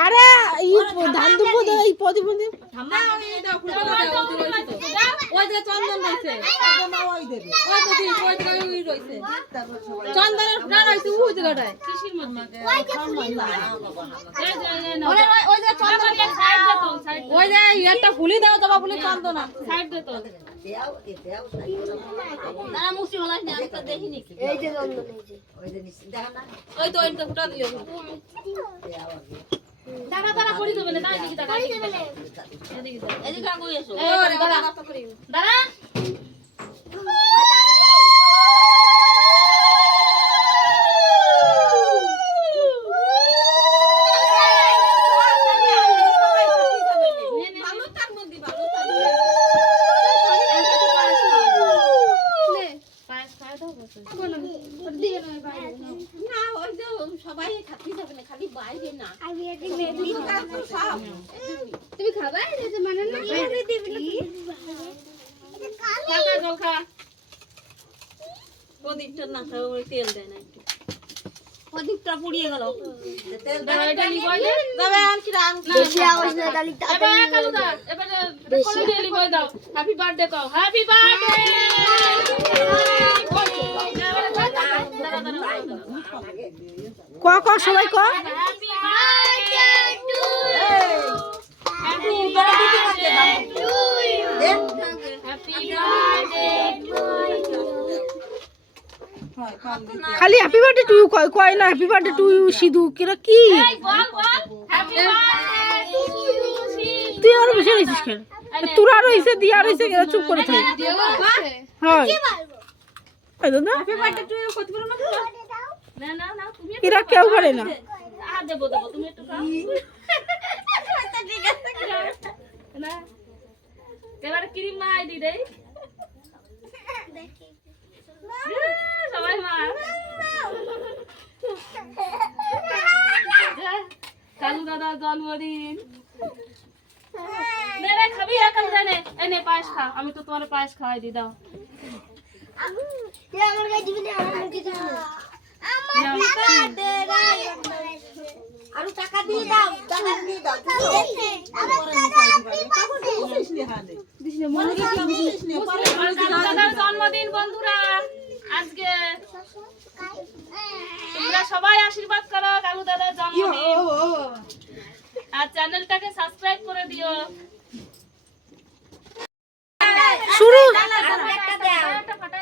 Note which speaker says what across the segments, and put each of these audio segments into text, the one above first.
Speaker 1: আরে এই ধান দুপুর এই প্রদীপ
Speaker 2: ওই চন্দনের ফুটা রয়েছে ওই জায়গাটায়
Speaker 3: কিসির মধ্যে এই যে এই না
Speaker 2: ওই ওই- ওই যে চন্দন।
Speaker 3: সাইড দে তো সাইড
Speaker 2: ওই যে একটা ফুলি দাও জবা ফুলি চন্দন।
Speaker 3: সাইড দে তো
Speaker 2: ওই তো ওই তো ফুটা দিও
Speaker 3: দাঁড়া দাঁড়া করি দেবে না দাঁড়া দিকে দাঁড়া এদিকে দাঁড়া
Speaker 2: ওরে বাবা কত করি।
Speaker 4: তুমি না
Speaker 3: খা জল খা
Speaker 2: প্রদীপটা না খাও তেল দেয় না একটু
Speaker 4: প্রদীপটা পুড়িয়ে গেল না
Speaker 3: হ্যাপি
Speaker 1: ক ক সবাই ক?
Speaker 3: Happy birthday happy happy birthday
Speaker 1: খালি হ্যাপি বার্থডে টু ইউ কয় কয় না happy birthday to you Sidhu কিরা কি?
Speaker 3: এই বল বল হ্যাপি বার্থডে টু ইউ
Speaker 1: তুই আরও বেশি রয়েছিস কেন? তোরা রয়েছে দিয়া রয়েছে এরা চুপ করে থাকে। হয়। এই দাদা?
Speaker 3: না না না তুমি
Speaker 1: এরা কেউ করে না।
Speaker 3: আ দেবো দেবো তুমি একটু এবার ক্রিম মাই দি দেই। সবাই মা। কালু দাদার জন্মদিন। খাবি এখন জানে এনে পায়েস খা আমি তো তোমার পায়েস খাওয়াই দি দাও।
Speaker 4: আমার গায়ে দিবি না আমার মুখে না
Speaker 3: নাও।
Speaker 4: আরও টাকা দিয়ে দাও টাকা দিয়ে দাও
Speaker 3: আর কালু দাদার জন্মদিন বন্ধুরা আজকে তোমরা সবাই আশীর্বাদ করো কালু দাদার জন্মদিন আর চ্যানেলটাকে সাবস্ক্রাইব করে দিও
Speaker 1: শুরু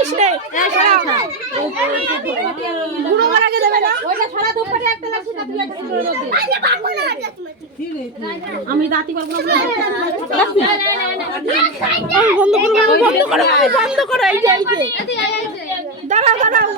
Speaker 1: সিরিস বুড়ো মারাকে দেবে না
Speaker 2: ওইটা সারা একটা না তুই একটা করে দে আমি দাঁতি পারব না
Speaker 1: বন্ধ করব বন্ধ করো বন্ধ করো এই যে এই যে। দাঁড়াও দাঁড়াও।